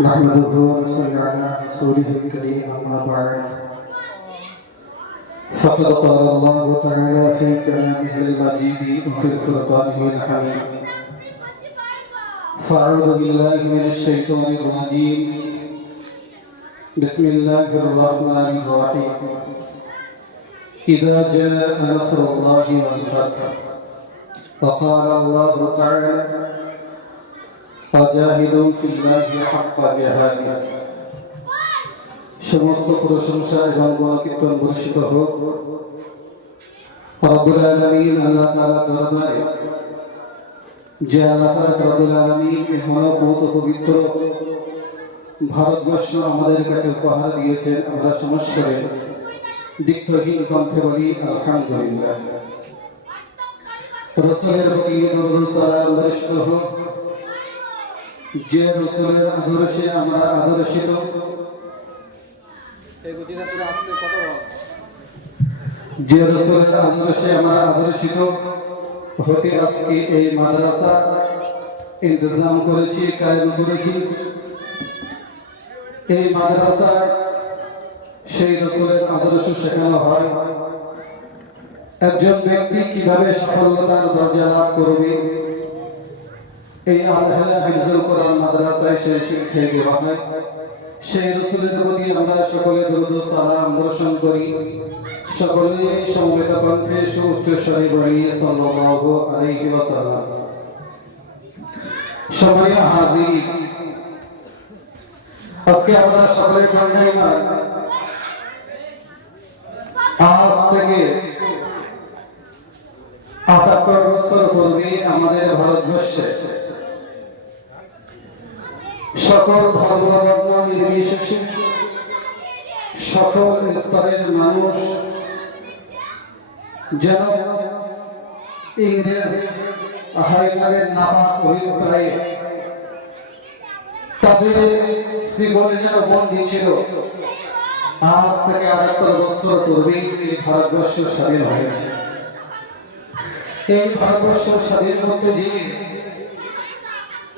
نحمده ونصلي على رسوله الكريم أما بعد فقد قال الله تعالى في كلامه المجيد وفي الفرقان الحميد فأعوذ بالله من الشيطان الرجيم بسم الله الرحمن الرحيم إذا جاء نصر الله والفتح وقال الله تعالى فجاهدوا في الله حق جهاده সমস্ত প্রশংসা এবং গুণকীর্তন বর্ষিত হোক রব্বুল আলামিন আল্লাহ তাআলা দরবারে, যে আল্লাহ পাক রব্বুল আলামিন মনোভূত পবিত্র ভারতবর্ষ আমাদের কাছে উপহার দিয়েছেন। আমরা সমস্যারে দিকহীন কণ্ঠে বলি আলহামদুলিল্লাহ। রাসূলের প্রতি দরুদ সালাম বর্ষিত হোক, যে রাসূলের আদর্শে আমরা আদর্শিত, যে রাসূলের আদর্শে আমরা আদর্শিত হতে আজকে এই মাদ্রাসা ইন্তজাম করেছি, কায়েম করেছি। এই মাদ্রাসা সেই রাসূলের আদর্শ শেখানো হয়। একজন ব্যক্তি কিভাবে সফলতার দরজা লাভ করবে, এই আল-হায়া হিফজুল কোরআন মাদ্রাসায় সেই শিক্ষা দেওয়া হয়। সেই রাসূলের প্রতি আমরা সকলে দরুদ ও সালাম বর্ষণ করি। সকলে সমবেত কণ্ঠে সুউচ্চ স্বরে বলি সাল্লাল্লাহু আলাইহি ওয়াসাল্লাম। সম্মানিত হাজির, আজকে আমরা সকলে কন্যাইমান আজ থেকে ৭৮ বছর পূর্বে আমাদের ভারতবর্ষে সকল ধর্ম বর্ণ নির্বিশেষে সকল স্তরের মানুষ যেন ইংরেজ হায়দারের নাপাক অভিপ্রায়ে তাদের জীবনে যেন বন্দী ছিল। আজ থেকে ৭৮ বছর পূর্বে এই ভারতবর্ষ স্বাধীন হয়েছে। এই ভারতবর্ষ স্বাধীন করতে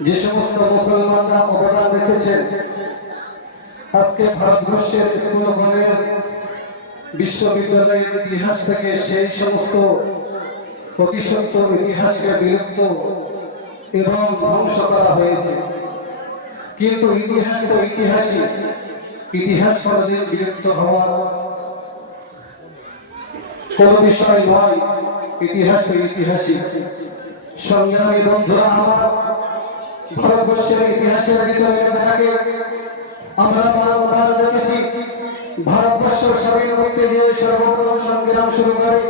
যে সমস্ত মুসলমানরা অবদান রেখেছেন, আজকে ভারতবর্ষের স্কুল কলেজ বিশ্ববিদ্যালয়ের ইতিহাস থেকে সেই সমস্ত প্রতিশোধ ইতিহাসকে বিলুপ্ত এবং ধ্বংস করা হয়েছে। কিন্তু ইতিহাস তো ইতিহাসই, ইতিহাস কোনদিন বিলুপ্ত হওয়ার কোন বিষয় নয়। ইতিহাস তো ইতিহাসই। সংগ্রামী বন্ধুরা, আমার ভারতবর্ষের ইতিহাসের ভিতরে থাকে আমরা বারবার দেখেছি ভারতবর্ষ স্বাধীন করতে যে সর্বপ্রথম সংগ্রাম শুরু করে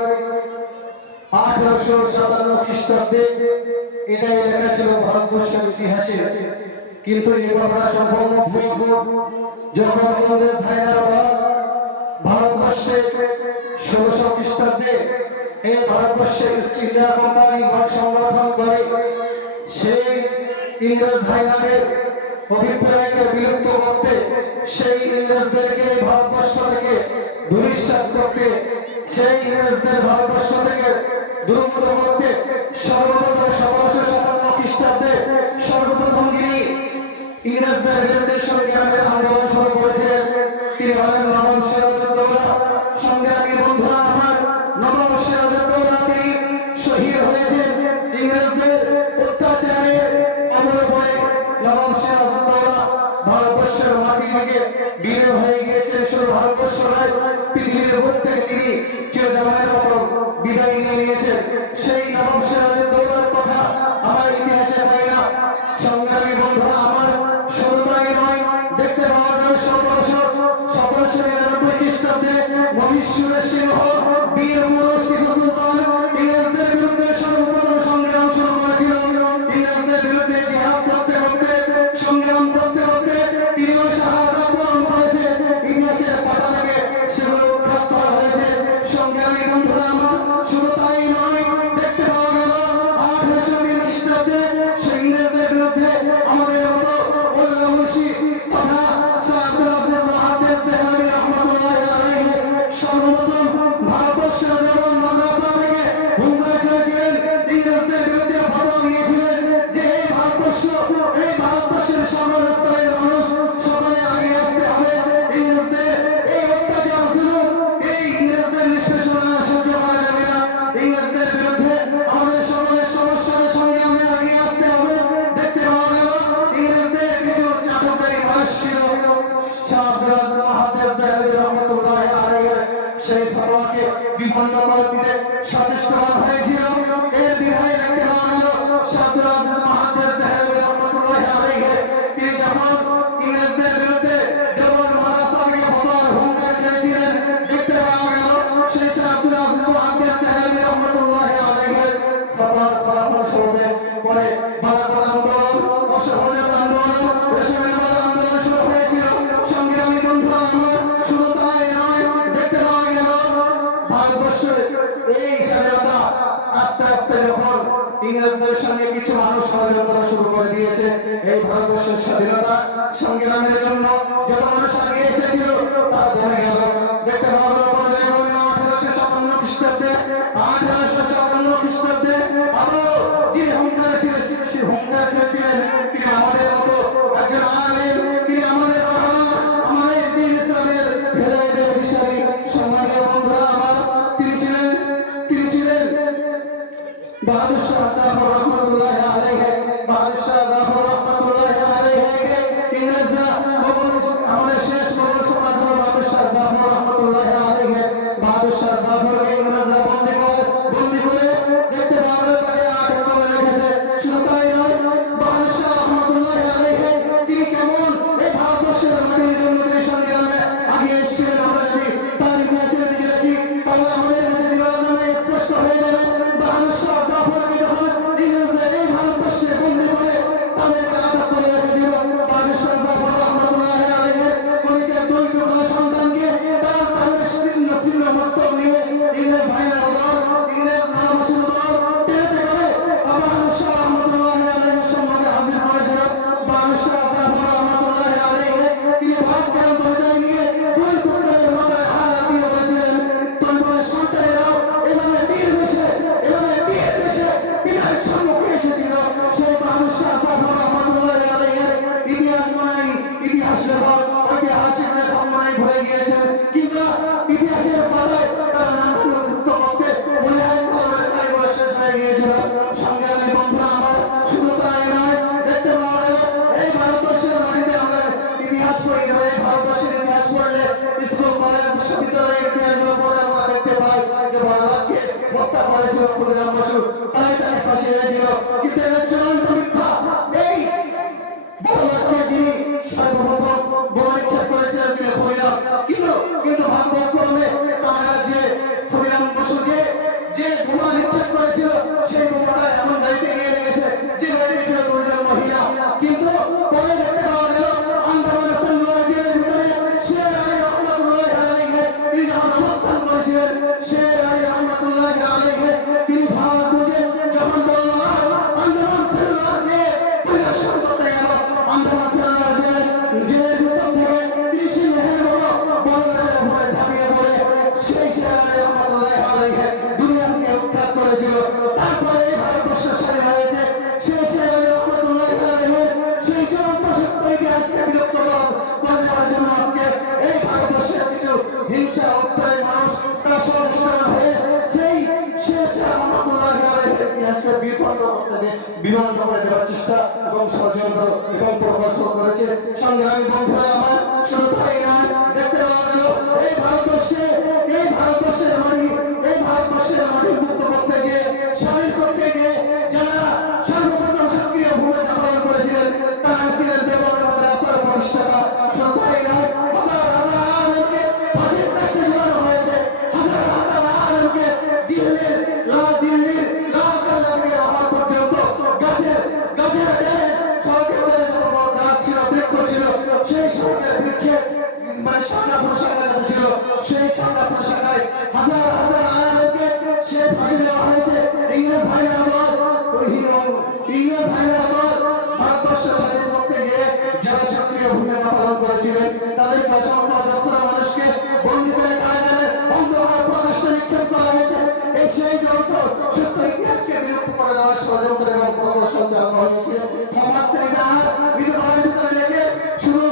1857 খ্রিস্টাব্দে। এটাই লেখা ছিল ভারতবর্ষের ইতিহাসে। কিন্তু এই কথা সম্পূর্ণ ভুল। যখন ইংরেজ হায়দ্রাবাদ ভারতবর্ষে 1600 খ্রিস্টাব্দে এই ভারতবর্ষের ইস্ট ইন্ডিয়া কোম্পানি গণ সংগঠন করে, সেই ইংরেজ হায়দারের অভিপ্রায়কে বিলুপ্ত করতে, সেই ইংরেজদেরকে ভারতবর্ষ থেকে ধূলিসাৎ করতে, সেই ইংরেজদের ভারতবর্ষ থেকে দূরীভূত করতে সর্বপ্রথম 1757 খ্রিস্টাব্দে সর্বপ্রথম যিনি ইংরেজদের বিরুদ্ধে সংগ্রামের আন্দোলন শুরু করেছিলেন তিনি হলেন নবাব সিরাজউদ্দৌলা। সংগ্রামী বন্ধুরা আমার, নবাব সিরাজউদ্দৌলা তিনি শহীদ হয়েছেন ইংরেজদের অত্যাচারে। নবাব সিরাজউদ্দৌলা ভারতবর্ষের মাটি থেকে বিলীন হয়ে গিয়েছে। শুধু ভারতবর্ষ নয়, পৃথিবীর প্রত্যেক তিনি চিরজীবনের মতো বিদায় নিয়ে নিয়েছেন। সেই নবাব সিরাজউদ্দৌলার কথা আমার ইতিহাসে পাই না। সংগ্রামী বন্ধুরা আমার, শুধু তাই নয়, দেখতে পাওয়া যায় 1799 খ্রিস্টাব্দে মহীশূরের সিংহ বীর মুরশ টিপু সুলতান ইংরেজদের বিরুদ্ধে সর্বপ্রথম সংগ্রাম শুরু করেছিল। ইংরেজদের বিরুদ্ধে জিহাদ করতে করতে, সংগ্রাম করতে করতে তিনিও শাহাদাত বরণ করেছে। ইতিহাসের পাতা থেকে সেগুলো উল্লেখ করা হয়েছে। সংগ্রামী বন্ধুরা আমার, শুধু তাই নয়, দেখতে পাওয়া গেল 1820 খ্রিস্টাব্দে ইংরেজদের বিরুদ্ধে আমাদের মতো উল্লাহ মুন্সি তথা শাহ আব্দুল আজিজ মুহাদ্দিস দেহলভী রহমাতুল্লাহি আলাইহি সর্বপ্রথম ভারতবর্ষের দেওবন্দ মাদ্রাসা থেকে হুঙ্কার ছেড়েছিলেন, ইংরেজদের বিরুদ্ধে ফতোয়া দিয়েছিলেন যে এই ভারতবর্ষের সকল স্তরের মানুষ ভারতবর্ষের স্বাধীনতা সংগ্রামের জন্য যত মানুষ আগে এসেছিল তারা দমে গেল। দেখতে পাবো 1856 খ্রিস্টাব্দে 1856 খ্রিস্টাব্দে আরো যিনি হুঙ্কার ছিলেন তিনি আমাদের মতো একজন আলেম, তিনি আমাদের আমাদের দিন ইসলামের হেদায়েতের দিশারি। সম্মানীয় বন্ধুরা আমার, তিনি ছিলেন বাহাদুর শাহ জাফর রহমাতুল্লাহি আলাইহি। বাহাদুর শাহ জাফর রহমাতুল্লাহি আলাইহি ইংরেজরা আমাদের শেষ মোগল সম্রাট বাহাদুর শাহ জাফর রহমাতুল্লাহি আলাইহি। বাহাদুর শাহ জাফরকে ইংরেজরা বন্দী করে দেখতে পাবেন তাকে আটক করে রেখেছে। শুধু তাই নয়, বাহাদুর শাহ রহমাতুল্লাহি আলাইহি তিনি কেমন এই ভারতবর্ষের মাটির জন্য তিনি সংগ্রামে আগে এসেছিলেন, আমরা যদি তার ইতিহাসের দিকে দেখি তাহলে আমাদের কাছে জীবনে স্পষ্ট হয়ে যাবে। বাহাদুর শাহ জাফরকে যখন ইংরেজরা এই ভারতবর্ষে বন্দী করে তাদেরকে আটক করে রেখেছিল, বাহাদুর শাহ জাফর রহমাতুল্লাহি আলাইহি কলিজার দুই টুকরা সন্তানকে তাদের ছিন্ন মস্তক নিয়ে ইংরেজ ভাইরা ইংরেজ টেনে করে বাহাদুর শাহ রহমাতুল্লাহি আলাইহির সম্মানে হাজির করেছিল। বাহাদুর শাহ জাফর রহমাতুল্লাহি আলাইহি তিনি ভাত কেন দরজায় নিয়ে দুই পুত্রের মাথায় হাত দিয়ে বলেছিলেন, তোমার সন্তানেরাও এভাবে বীর বেশে পিতার সম্মুখে এসেছিল। সেই বাহাদুর শাহ জাফর রহমাতুল্লাহি আলাইহির ইতিহাস নয়, ইতিহাস লেখক ঐতিহাসিক লেখক নয় ভুলে গিয়েছেন, কিংবা ইতিহাসের পাতায় তার নামটা যুক্ত করতে মনে হয় কলমের কালি বলে শেষ হয়ে গিয়েছিল। সংগ্রামী বন্ধুরা আমার, শুধু তাই নয়, দেখতে পাওয়া গেল এই ভারতবর্ষের মাটিতে আমরা ইতিহাস পড়ি। এই ভারতবর্ষের ইতিহাস পড়লে স্কুল কলেজ বিশ্ববিদ্যালয়ের ইতিহাসগুলো পড়ে আমরা দেখতে পাই যে ভারতকে হত্যা করেছিল ক্ষুদিরাম বসু, তাই তাকে ফাঁসি হয়েছিল। কিন্তু এর চূড়ান্ত মিথ্যা। এই ভারতকে যিনি সর্বপ্রথম বোমা নিক্ষেপ করেছিলেন তিনি ক্ষুদিরাম, কিন্তু ভাগ্যক্রমে তারা যে ক্ষুদিরাম বসু যে বোমা নিক্ষেপ করেছিল সেই বোমাটা এমন গাড়িতে নিয়ে লেগেছে যে গাড়িতে ছিল দুইজন মহিলা। কিন্তু পরে দেখতে পাওয়া গেল আন্দামান সেলুলার জেলের ভিতরে শের আলী রহমাতুল্লাহি আলাইহি তিনি যখন অবস্থান করেছিলেন, শের আলী রহমাতুল্লাহি আলাইহি তিনি ভারত বুঝে যখন বলল আন্দামান সেলুলার পরিদর্শন করতে গেল, আন্দামান সেলুলার জেলের ভিতর থেকে তিনি সিংহের মতো বলদের উপরে ঝাঁপিয়ে পড়ে সেই শের আলী রহমাতুল্লাহি আলাইহি দুনিয়া থেকে উৎখাত করেছিল। তারপরে এই ভারতবর্ষ স্বাধীন হয়েছে। সেই শের আলী রহমাতুল্লাহি আলাইহি সেই চূড়ান্ত সত্য ইতিহাসকে বিলুপ্ত করে দেওয়ার জন্য আজকে এই ভারতবর্ষের কিছু হিংসা উৎপাদী মানুষ তারা সচেতন হয়ে সেই শের শাহ রহমাতুল্লাহি আলাইহির ইতিহাসকে বিভ্রান্ত করে দেওয়ার চেষ্টা এবং ষড়যন্ত্র এবং প্রকৌশল করেছে। সংগ্রামী বন্ধুরা আমার, শুধু তাই নয়, দেখতে পাওয়া গেল এই ভারতবর্ষের মাটি মুক্ত করতে গিয়ে স্বাধীন করতে গিয়ে যারা সর্বপ্রথম সক্রিয় ভূমিকা পালন করেছিলেন তারা ছিলেন দেওবন্দ মাদ্রাসার প্রতিষ্ঠাতা। শুধু তাই নয়, হাজার হাজার আলেমকে ফাঁসির কাস্টে ঝুলানো হয়েছে, হাজার হাজার আলেমকে দিল্লির লাল কেল্লা থেকে লাহোর পর্যন্ত গাছের ডালে সড়কের উপরে যত গাছ ছিল, বৃক্ষ ছিল, সেই সড়কের বৃক্ষে শাখা প্রশাখা ছিল, সেই শাখা প্রশাখায় হাজার হাজার আলেমকে সে ফাঁসি দেওয়া হয়েছে। ইংরেজ ভাইরা ভারতবর্ষ স্বাধীন করতে গিয়ে যারা সক্রিয় ভূমিকা পালন করেছিলেন তাদেরকে অসংখ্য অজস্র মানুষকে বন্দী করে কারাগারে অন্ধকার প্রকাশ্যে নিক্ষেপ করা হয়েছে। এই সেই জগত সত্য ইতিহাসকে বিলুপ্ত করে দেওয়ার ষড়যন্ত্র এবং প্রকৌশল চালানো হয়েছে। থমাস টেইলার বিধবার ভিতরে লেগে শুরু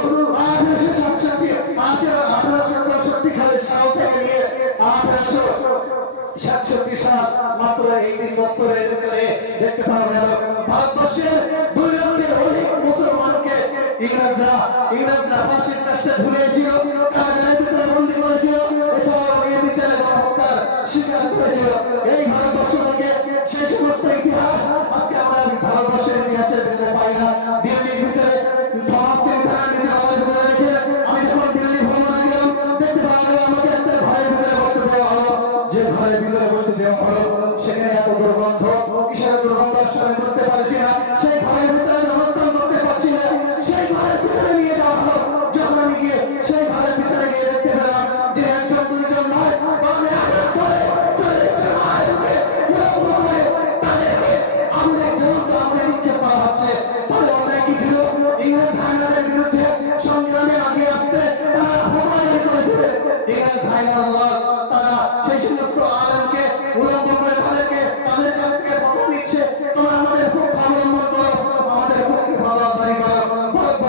1867 সাল থেকে নিয়ে 1867 সাল মাত্র এই 3 বছরের ভিতরে দেখতে পাওয়া গেল ভারতবর্ষের 2 লক্ষের অধিক মুসলমানকে ইংরেজরা ফাঁসির কাস্টে ঝুলিয়েছিল, কারাগারের ভিতরে বন্দী করেছিল, এছাড়াও এই বিচারে গণহত্যার শিকার করেছিল। এই ভারতবর্ষ থেকে সেই সমস্ত ইতিহাস আজকে আমরা ভারতবর্ষের ইতিহাসের ভিতরে পাই না। দিল্লির ভিতরে থমাস টেইলারের ভিতরে আমাদের ভিতরে রেখে আমি যখন দিল্লি ভ্রমণে গেলাম দেখতে পাওয়া গেল আমাকে একটা ঘরের ভিতরে বসতে দেওয়া হলো। যে ঘরের ভিতরে বসতে দেওয়া হলো সেখানে এত দুর্গন্ধ, কিসের দুর্গন্ধ আসলে বুঝতে পারছি না। সেই ঘরের ভিতরে অবস্থান করতে পারছি না। সেই ঘরের পিছনে নিয়ে যাওয়া হলো। যখন আমি গিয়ে সেই ঘরের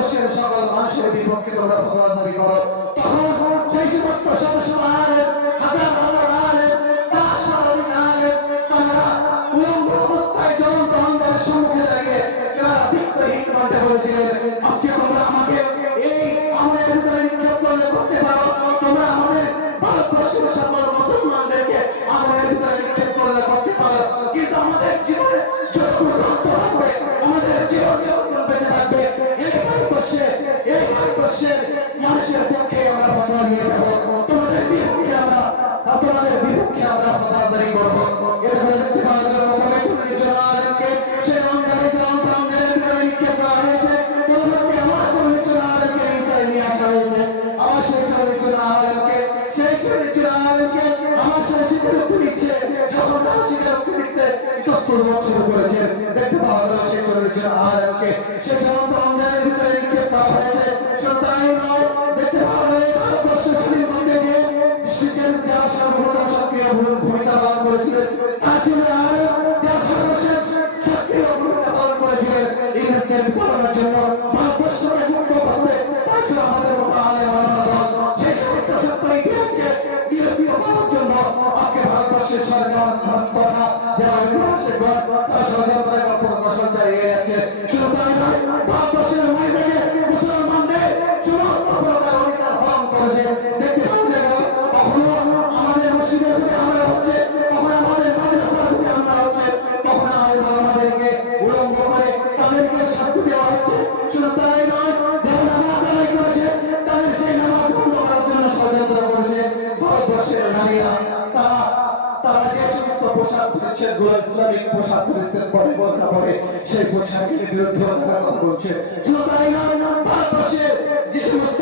ভারতবর্ষের সকল মানুষের বিপক্ষে তোমরা ফতোয়া জারি করো, তখন সেই সমস্ত সদস্য আলেম, হাজার হাজার আলেম, লাখ শতাধিক আলেম, তারা উলঙ্গ অবস্থায় জ্বলন্ত অন্ধকারের সম্মুখে দাঁড়িয়ে তারা বিদ্রোহী কণ্ঠে বলেছিলেন, আজকে তোমরা আমাকে এই আমাদের ভিতরে নিক্ষেপ করলে করতে পারো, তোমরা আমাদের ভারতবর্ষের সকল মুসলমানদেরকে আমাদের ভিতরে নিক্ষেপ করলে করতে পারো, কিন্তু আমাদের জীবনে যতক্ষণ রক্ত থাকবে, আমাদের জীবন যতক্ষণ বেঁচে থাকবে, এই ভারতবর্ষের মানুষের পক্ষে আমরা ফতোয়া দিয়ে যাবো, তোমাদের বিপক্ষে আমরা ফতোয়া জারি করবো। এটা দেখতে পাওয়া গেল প্রথমে 40 জন আলেমকে সেই অন্ধকারে জ্বলন্ত অন্ধকারের ভিতরে নিক্ষেপ করা হয়েছে, পরবর্তী আবার 40 জন আলেমকে নিয়ে আসা হয়েছে, আবার সেই 40 জন আলেমকে আমার সাথে স্বীকারোক্তি দিচ্ছে, যখন তারা স্বীকারোক্তি দিতে ইতস্তত শুরু করেছে, দেখতে পাওয়া গেল সেই 40 জন আলেমকে সেই জ্বলন্ত অন্ধকারের ভিতরে নিক্ষেপ করা হয়েছে। শুধু তাই নয়, দেখতে পাওয়া গেল ভারতবর্ষ স্বাধীন করতে গিয়ে যারা সর্বপ্রথম সক্রিয় ভূমিকা পালন করেছিলেন তা ছিল আলেম, যারা সর্বশেষ সক্রিয় ভূমিকা পালন করেছিলেন ইংরেজদের বিতরণের জন্য ভারতবর্ষকে মুক্ত করতে, তা ছিল আমাদের মতো আলেম আলেমার দল। সেই সমস্ত সত্য ইতিহাসকে বিরোধিতা করার জন্য আজকে ভারতবর্ষের সরকার তথা যারা ঐতিহাসিকগণ তারা ষড়যন্ত্র এবং প্রদর্শন চালিয়ে যাচ্ছে। শুধু তাই নয়, ভারতবর্ষের মাটি থেকে মুসলমানদের সমস্ত প্রকার অধিকার হরণ করেছে। দেখতে পাওয়া গেল কখনো আমাদের মসজিদের প্রতি হামলা হচ্ছে, কখনো আমাদের মাদ্রাসার প্রতি হামলা হচ্ছে, কখনো আমাদেরকে উলঙ্গ করে তাদেরকে শাস্তি দেওয়া হচ্ছে। শুধু তাই নয়, যারা নামাজ আদায় করেছে তাদের সেই নামাজ বন্ধ করার জন্য ষড়যন্ত্র করেছে ভারতবর্ষের নারীরা। তারা যে সমস্ত পোশাক পরিচ্ছেদ গুলো ইসলামিক পোশাক পরিচ্ছেদ পরে বোরকা পরে সেই পোশাকের বিরুদ্ধে কথা বলছে। শুধু তাই নয়, ভারতবর্ষে যে সমস্ত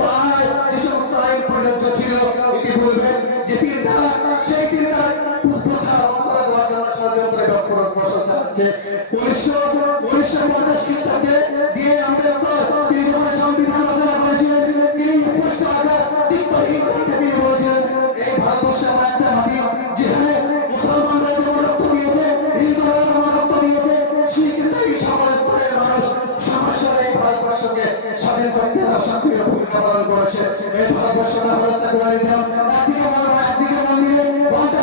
আইন প্রযোজ্য ছিল ইতিপূর্বে যে 3 ধারা, সেই 3 ধারা প্রথা অন্তরে দেওয়ার জন্য ষড়যন্ত্র এবং প্রদর্শন চালাচ্ছে। 1950 খ্রিস্টাব্দে দিয়ে আম্বেদকর তিনি যখন সংবিধান রচনা করেছিলেন, তিনি স্পষ্ট আকার দিকহীন করতে তিনি বলেছিলেন, এই ভারতবর্ষে আমার একটা মাটি যেখানে মুসলমানরা যেমন রক্ত দিয়েছে, হিন্দুরা যেমন রক্ত দিয়েছে, শিখ ইসাই সকল স্তরের মানুষ সমস্যার এই ভারতবর্ষকে স্বাধীন করতে তারা সক্রিয় ভূমিকা পালন করেছে। এই ভারতবর্ষটা হলো সেকুলারিজম, একদিকে মন্দিরে ঘণ্টা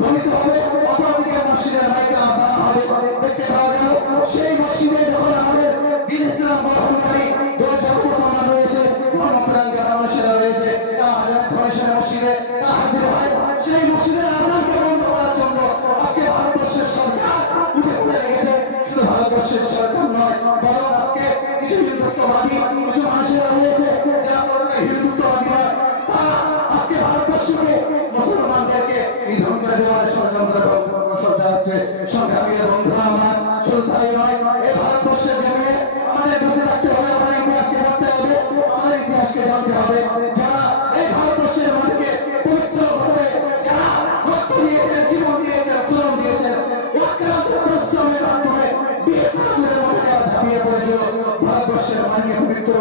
ধ্বনিত হবে, অপরদিকে মসজিদের মাইকে আজান হবে। দেখতে পাওয়া গেল সেই মসজিদে যখন আমাদের দ্বীন ইসলাম গ্রহণকারী যত মুসলমান রয়েছে, ধর্মপ্রাণ যারা মানুষেরা রয়েছে, তারা আজানের ধ্বনির মসজিদে হাজির হয়। সেই মসজিদের আজানকে বন্ধ করার জন্য আজকে ভারতবর্ষের সরকার উঠে পড়ে লেগেছে। শুধু ভারতবর্ষের সরকার নয়, বরং আজকে কিছু হিন্দুত্ববাদী কিছু মানুষেরা রয়েছে, যারা হিন্দুত্ববাদীরা, তারা আজকে ভারতবর্ষকে মুসলমানদেরকে নিধন করে দেওয়ার ষড়যন্ত্র এবং প্রদর্শন চালাচ্ছে। সংগ্রামী বন্ধুরা আমার, শুধু তাই নয়, এই ভারতবর্ষের জমিনে আমাদের বেঁচে থাকতে হবে, আমাদের ইতিহাসকে রাখতে হবে, আমাদের ইতিহাসকে জানতে হবে। যারা এই ভারতবর্ষের মাটিকে পবিত্র করতে যারা রক্ত দিয়েছেন, জীবন দিয়েছেন, শ্রম দিয়েছেন, অক্লান্ত পরিশ্রমের মাধ্যমে বিপ্লবের মধ্যে যারা ঝাঁপিয়ে পড়েছিল ভারতবর্ষের মাটিকে পবিত্র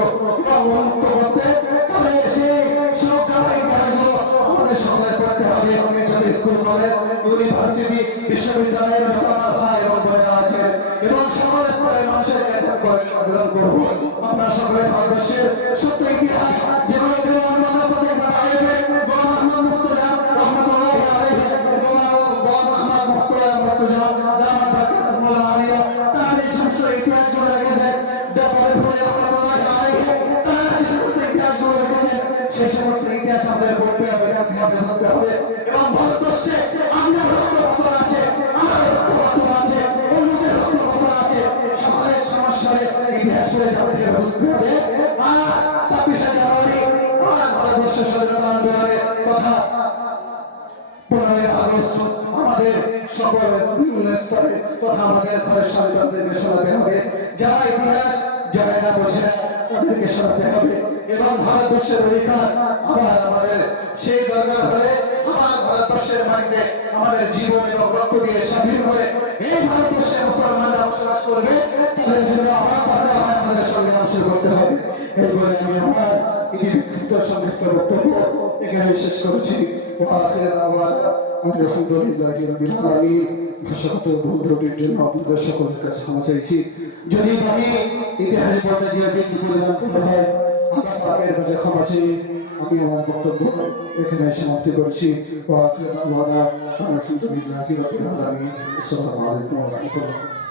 এবং উন্মুক্ত করতে, তাদের সেই সংগ্রামের ইতিহাসগুলো আমাদের সকলের পড়তে হবে। যাতে স্কুল, কলেজ, ইউনিভার্সিটি, বিশ্ববিদ্যালয়ের যত আমার ভাই এবং বোনেরা আছেন এবং সকল স্তরের মানুষের কাছে আবেদন করবো, আপনারা সকলে ভারতবর্ষের সত্য ইতিহাস যেগুলো মাদ্রাসাতে যারা আয়োজন গোলাম আহমদ মুস্তাজা রহমতুল্লাহি আলাইহি এবং গোলাম আহমদ মুস্তাজা মুর্তজা দামাত বারাকাতুহুল আলিয়া, তারা এই সমস্ত ইতিহাসগুলো রেখেছেন। ডক্টর ফজল রহমতুল্লাহি আলাইহি তারা এই সমস্ত ইতিহাসগুলো রেখেছেন। সেই সমস্ত ইতিহাস আমাদের পড়তে হবে, জানতে হবে, বুঝতে হবে। এবং ভারতবর্ষে আপনার রক্ত কত আছে, আমার রক্ত কত আছে, অন্যদের রক্ত কত আছে, সকলের সমস্যার ইতিহাস পড়ে জানতে হবে, বুঝতে হবে। আর 26শে জানুয়ারি ভারতবর্ষের স্বাধীনতা আন্দোলনের কথা 15ই আগস্ট আমাদের সকল স্তরে তথা আমাদের ঘরের সন্তানদেরকে শোনাতে হবে। যারা ইতিহাস যারা না বোঝে তাদেরকে শোনাতে হবে। এবং ভারতবর্ষের অধিকার আবার আমাদের সেই দরকার হলে আবার ভারতবর্ষের মাটিতে আমাদের জীবন এবং রক্ত দিয়ে স্বাধীন হয়ে এই ভারতবর্ষে মুসলমানরা বসবাস করবে, তাদের জন্য আবার আমাদের সঙ্গে অংশ করতে হবে। এই বলে আমি আমার বিক্ষিপ্ত সংক্ষিপ্ত বক্তব্য এখানে শেষ করেছি। আলহামদুলিল্লাহি রাব্বিল আলামিন। ভাষাগত ভুল ত্রুটির জন্য আপনাদের সকলের কাছে ক্ষমা চাইছি। যদি আমি ইতিহাস বলতে গিয়ে ব্যক্তি পরিমাণ করতে হয় আল্লাহ পাকের কাছে ক্ষমা চেয়ে আমি আমার বক্তব্য এখানে সমাপ্তি করছি ওয়া আখিরু দাওয়ানা আলহামদুলিল্লাহি রাব্বিল আলামিন। আসসালামু আলাইকুম ওয়া রাহমাতুল্লাহ।